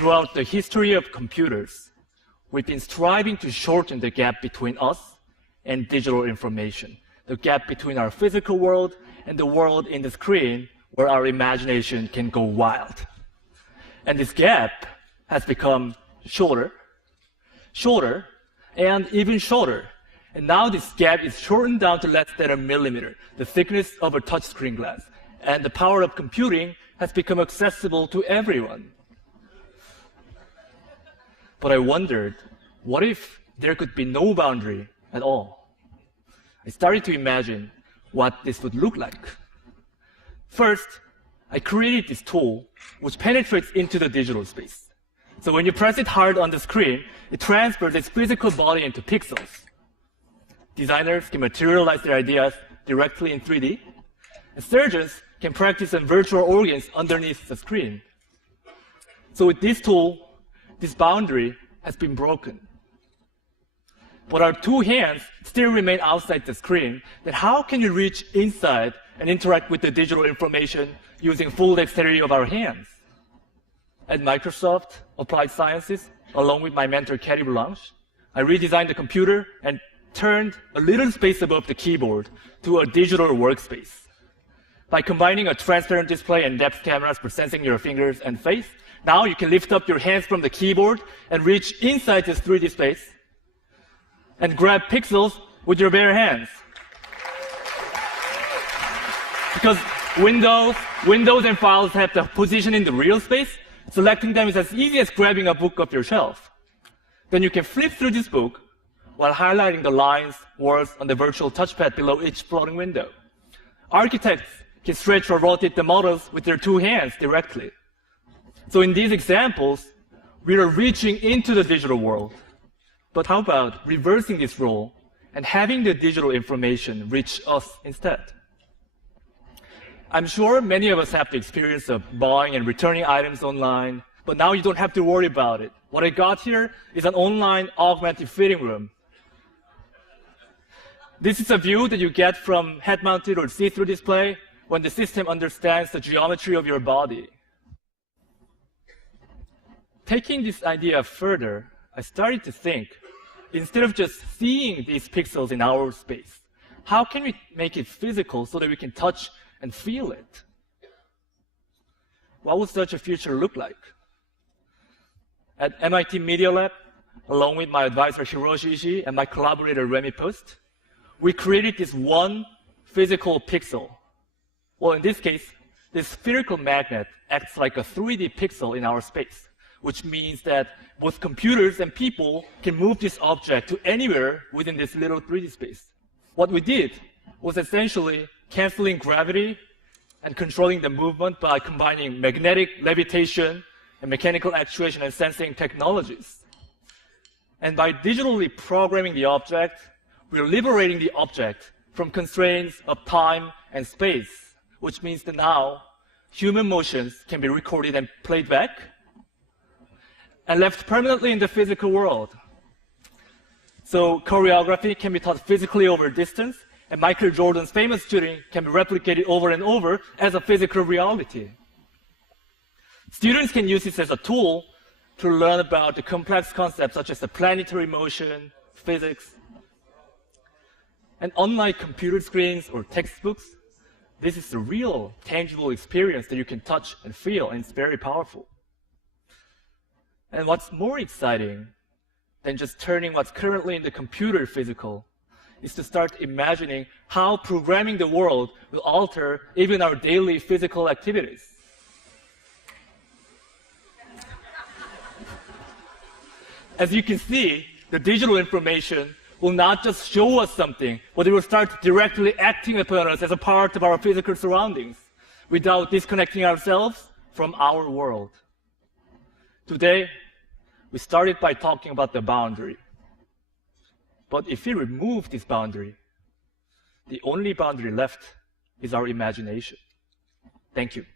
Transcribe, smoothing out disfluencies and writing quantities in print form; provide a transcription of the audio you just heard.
Throughout the history of computers, we've been striving to shorten the gap between us and digital information, the gap between our physical world and the world in the screen where our imagination can go wild. And this gap has become shorter, shorter, and even shorter. And now this gap is shortened down to less than a millimeter, the thickness of a touchscreen glass. And the power of computing has become accessible to everyone. But I wondered, what if there could be no boundary at all? I started to imagine what this would look like. First, I created this tool which penetrates into the digital space. So when you press it hard on the screen, it transfers its physical body into pixels. Designers can materialize their ideas directly in 3D, and surgeons can practice on virtual organs underneath the screen. So with this tool, this boundary has been broken. But our two hands still remain outside the screen. Then how can you reach inside and interact with the digital information using full dexterity of our hands? At Microsoft Applied Sciences, along with my mentor, Cathy Blanche, I redesigned the computer and turned a little space above the keyboard to a digital workspace. By combining a transparent display and depth cameras for sensing your fingers and face, now you can lift up your hands from the keyboard and reach inside this 3D space and grab pixels with your bare hands. Because Windows and files have the position in the real space, selecting them is as easy as grabbing a book off your shelf. Then you can flip through this book while highlighting the lines, words on the virtual touchpad below each floating window. Architects can stretch or rotate the models with their two hands directly. So in these examples, we are reaching into the digital world. But how about reversing this role and having the digital information reach us instead? I'm sure many of us have the experience of buying and returning items online, but now you don't have to worry about it. What I got here is an online augmented fitting room. This is a view that you get from head-mounted or see-through display when the system understands the geometry of your body. Taking this idea further, I started to think, instead of just seeing these pixels in our space, how can we make it physical so that we can touch and feel it? What would such a future look like? At MIT Media Lab, along with my advisor Hiroshi Ishii and my collaborator Remy Post, we created this one physical pixel. Well, in this case, this spherical magnet acts like a 3D pixel in our space, which means that both computers and people can move this object to anywhere within this little 3D space. What we did was essentially canceling gravity and controlling the movement by combining magnetic levitation and mechanical actuation and sensing technologies. And by digitally programming the object, we're liberating the object from constraints of time and space, which means that now human motions can be recorded and played back and left permanently in the physical world. So choreography can be taught physically over distance, and Michael Jordan's famous shooting can be replicated over and over as a physical reality. Students can use this as a tool to learn about the complex concepts such as the planetary motion, physics. And unlike computer screens or textbooks, this is a real, tangible experience that you can touch and feel, and it's very powerful. And what's more exciting than just turning what's currently in the computer physical is to start imagining how programming the world will alter even our daily physical activities. As you can see, the digital information will not just show us something, but it will start directly acting upon us as a part of our physical surroundings without disconnecting ourselves from our world. Today, we started by talking about the boundary. But if we remove this boundary, the only boundary left is our imagination. Thank you.